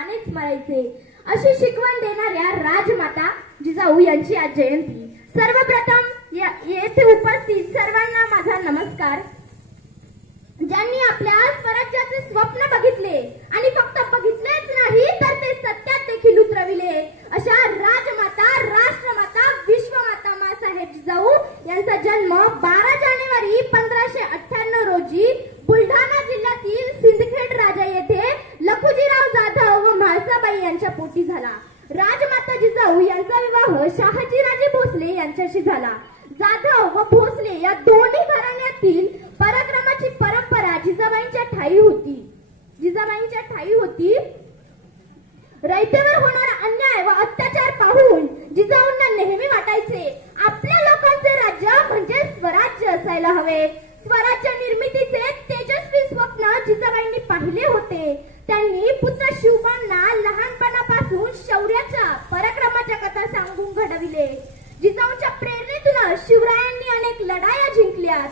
प्राणानेच मरायचे अशी शिकवण देणाऱ्या राजमाता जिजाऊ यांची आज जयंती। सर्वप्रथम येथे उपस्थित सर्वांना माझा नमस्कार। ज्यांनी आपल्या स्वराज्याचे स्वप्न बघितले आणि फक्त बघितलेच नाही तर ते सत्यात देखील उतरविले अशा राजमाता, राष्ट्रमाता, विश्वमाता माँसाहेब जिजाऊ यांचा जन्म 12 जानेवारी 1598 रोजी बुलढाणा जिल्ह्यातील सिंदखेड राजा येथे लखुजीराव जाधव व म्हाळसाबाई यांच्या पोटी झाला। राजमाता जिजाऊ यांचा विवाह शहाजीराजे भोसले यांच्याशी झाला। जाधव व भोसले या दोन्ही घराण्यातील पराक्रमाची परंपरा जिजाबाईंच्या ठायी होती। रयतेवर होणारा अन्याय व अत्याचार पाहून जिजाऊंना नेहमी वाटायचे आपल्या लोकांचे राज्य म्हणजे स्वराज्य असायला हवे। स्वराज्य निर्मितीचे तेजस्वी स्वप्न जिजाबाईंनी पाहिले होते। त्यांनी पुत्र शिवबांना लहानपणापासून शौर्याच्या पराक्रमाच्या कथा सांगून घडविले। जिजाऊंच्या प्रेरणेतून शिवरायांनी अनेक लढाया जिंकल्यात।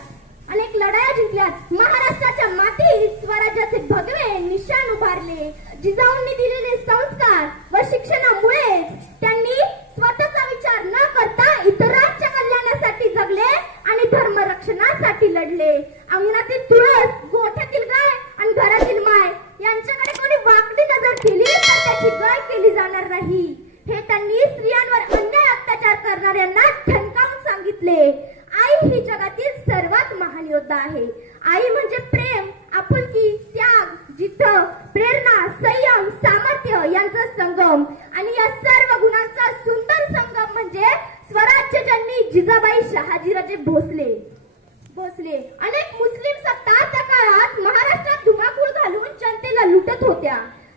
महाराष्ट्राच्या मातीत स्वराज्याचे भगवे निशाण उभारले। जिजाऊंनी दिलेले संस्कार व शिक्षणामुळे त्यांनी स्वतःचा विचार न करता इतरांच्या कल्याणासाठी जगले आणि धर्मरक्षणासाठी लढले। अंगणातील तुळस, गोठ्यातील गाय आणि घरातील माय यांच्याकडे कोणी वाकडी नजर केली तर त्याची गाय केली जाणार नाही हे त्यांनी स्त्रियांवर अन्याय अत्याचार करणाऱ्यांना ठणकावून सांगितले। आई ही जगातील सर्वात महान योद्धा आहे। आई म्हणजे प्रेम, आपुलकी, त्याग, जिद्द, प्रेरणा, संयम, सामर्थ्य यांचा संगम आणि या सर्व गुणांचा सुंदर संगम म्हणजे स्वराज्यजननी जिजाबाई शहाजीराजे भोसले। अनेक मुस्लिम सत्ता त्या काळात महाराष्ट्रात धुमाकूळ घालून जनतेला लुटत होत्या।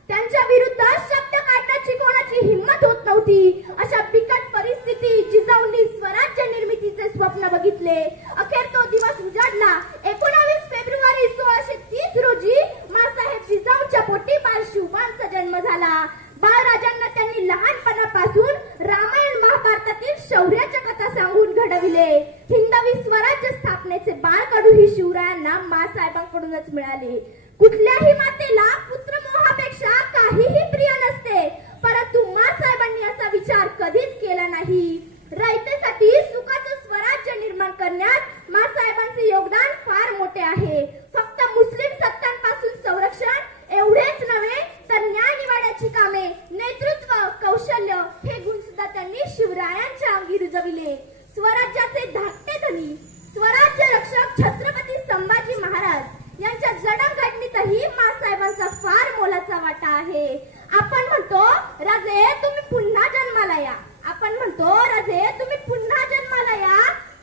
त्यांच्या विरुद्ध शब्द काढण्याची कोणाची हिंमत होत नव्हती। अशा बिकट परिस्थितीत जिजाऊंनी स्वराज्य निर्मितीचे स्वप्न बघितले। अखेर तो दिवस उजाडला। 19 फेब्रुवारी 1630 रोजी माँसाहेब जिजाऊंच्या पोटी बाळ शिवबांचा जन्म झाला। बाळराजांना त्यांनी लहानपणापासून रामायण महाभारतातील शौर्याच्या कथा सांगून घडविले। हिंदवी स्वराज्य स्थापनेचे बाळकडू ही शिवरायांना माँसाहेबांकडूनच मिळाले। कुठल्याही मातेला पुत्रमोहापेक्षा काहीही प्रिय नसते, परंतु माँसाहेबांनी असा विचार कधीच केला नाही। रयतेसाठी सुखाचं स्वराज्य निर्माण करण्यात माँसाहेबांचे योगदान फार मोठे आहे। फक्त मुस्लिम सत्तांपासून संरक्षण एवढेच नव्हे तर न्याय निवाड्याची कामे, नेतृत्व, कौशल्य हे गुण सुद्धा त्यांनी शिवरायांच्या अंगी रुजविले। स्वराज्याचे धाकटे धनी, स्वराज्य रक्षक छत्रपती संभाजी महाराज यांच्या जडणघडणीतही माँसाहेबांचा फार मोलाचा वाटा आहे। आपण म्हणतो राजे तुम्ही पुन्हा जन्माला या,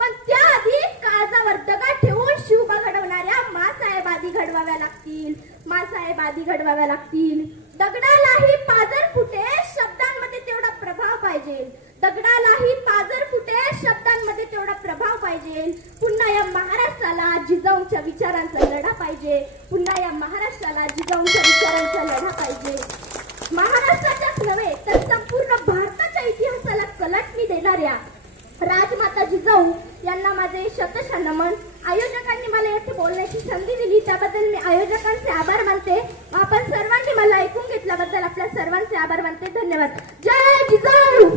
पण त्याआधी काळजावर दगड ठेवून शिवबा घडवणाऱ्या माँसाहेब आधी घडवाव्या लागतील। दगडालाही पाजर फुटे, शब्दांमध्ये तेवढा प्रभाव पाहिजे। पुन्हा या महाराष्ट्राला जिजाऊंच्या विचारांचा लढा पाहिजे। महाराष्ट्राच्याच नव्हे तर संपूर्ण भारताच्या इतिहासाला कलटणी देणाऱ्या राजमाता जिजाऊ यांना माझे शतशः नमन। आयोजकांनी मला येथे बोलण्याची संधी दिली त्याबद्दल मी आयोजकांचे आभार मानते। आपण सर्वांनी मला ऐकून घेतल्याबद्दल आपल्या सर्वांचे आभार मानते। धन्यवाद। जय जिजाऊ।